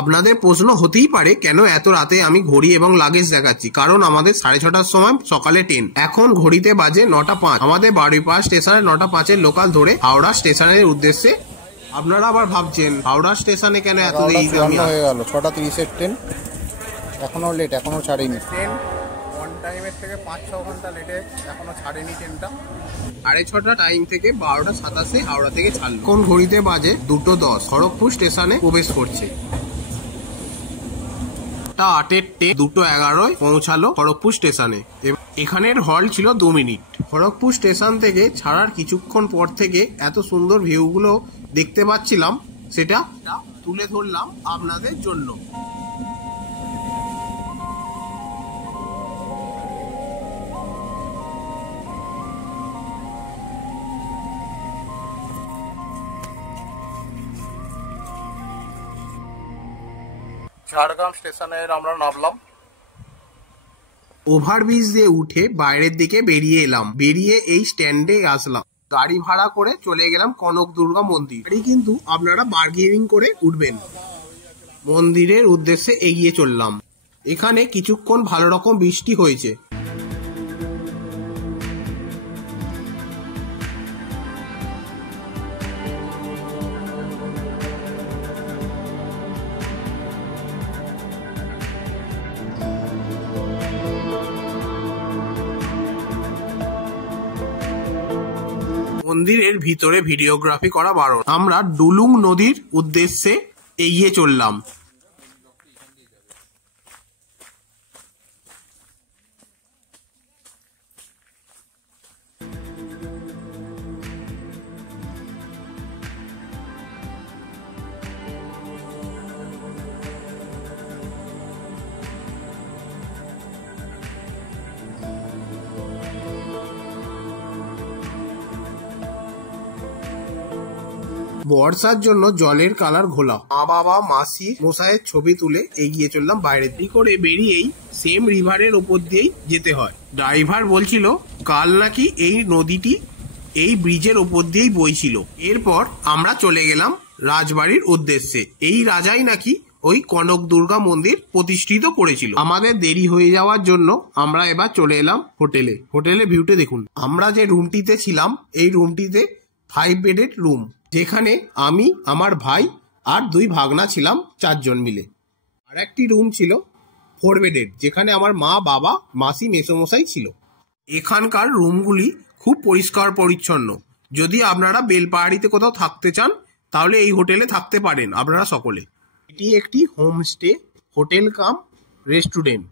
আপনাদের প্রশ্ন হতেই পারে কেন এত রাতে আমি ঘড়ি এবং লাগেজ দেখাচ্ছি, কারণ আমাদের 6:30টার সময় সকালে ট্রেন। এখন ঘড়িতে বাজে 9:05। আমাদের বারুইপাড়া স্টেশনে 9:05-এর লোকাল ধরে হাওড়া স্টেশনের উদ্দেশ্যে। আপনারা আবার ভাবছেন হাওড়া স্টেশনে কেন এত দেরি হয়ে গেল? 6:30-এর ট্রেন, এখনো লেট, এখনো ছাড়েনি ট্রেন। অন টাইমের থেকে 5-6 ঘন্টা লেটে এখনো ছাড়েনি ট্রেনটা। 6:30 টাইম থেকে 12:27 হাওড়া থেকে ছাড়লো। কোন ঘড়িতে বাজে 2:10, খড়গপুর স্টেশনে প্রবেশ করছে। 8-এর ট্রেন 2:11 পৌঁছালো খড়গপুর স্টেশনে। এখানের হল্ট ছিল 2 মিনিট। খড়গপুর স্টেশন থেকে ছাড়ার কিছুক্ষণ পর থেকে এত সুন্দর ভিউগুলো দেখতে পাচ্ছিলাম, সেটা তুলে ধরলাম আপনাদের জন্য। ঝাড়গ্রাম স্টেশনের আমরা নামলাম। ওভারব্রিজ দিয়ে উঠে বাইরের দিকে বেরিয়ে এলাম। বেরিয়ে এই স্ট্যান্ডে আসলাম। গাড়ি ভাড়া করে চলে গেলাম কনক দুর্গা মন্দির। কিন্তু আপনারা বার্গেনিং করে উঠবেন। মন্দিরের উদ্দেশ্যে এগিয়ে চললাম। এখানে কিছুক্ষণ ভালো রকম বৃষ্টি হয়েছে। মন্দিরের ভিতরে ভিডিওগ্রাফি করা বারণ। আমরা ডুলুং নদীর উদ্দেশ্যে এগিয়ে চললাম। বর্ষার জন্য জলের কালার ঘোলা। মা বাবা মাসি মশাইয়ের ছবি তুলে এগিয়ে চললাম বাইরে করে। বেরিয়েই সেম রিভারের ওপর দিয়েই যেতে হয়। ড্রাইভার বলছিল কাল নাকি এই নদীটি এই ব্রিজের ওপর দিয়েই বইছিল। এরপর আমরা চলে গেলাম রাজবাড়ির উদ্দেশ্যে। এই রাজাই নাকি ওই কনক দুর্গা মন্দির প্রতিষ্ঠিত করেছিল। আমাদের দেরি হয়ে যাওয়ার জন্য আমরা এবার চলে এলাম হোটেলে। হোটেলের ভিউটা দেখুন। আমরা যে রুমটিতে ছিলাম এই রুমটিতে 5 বেডের রুম, যেখানে আমি, আমার ভাই আর 2 ভাগনা ছিলাম, 4 জন মিলে। আর একটি রুম ছিল 4 বেডের, যেখানে আমার মা, বাবা, মাসি, মেসোমশাই ছিল। এখানকার রুমগুলি খুব পরিষ্কার পরিচ্ছন্ন। যদি আপনারা বেলপাহাড়িতে কোথাও থাকতে চান তাহলে এই হোটেলে থাকতে পারেন আপনারা সকলে। এটি একটি হোমস্টে হোটেল কাম রেস্টুরেন্ট।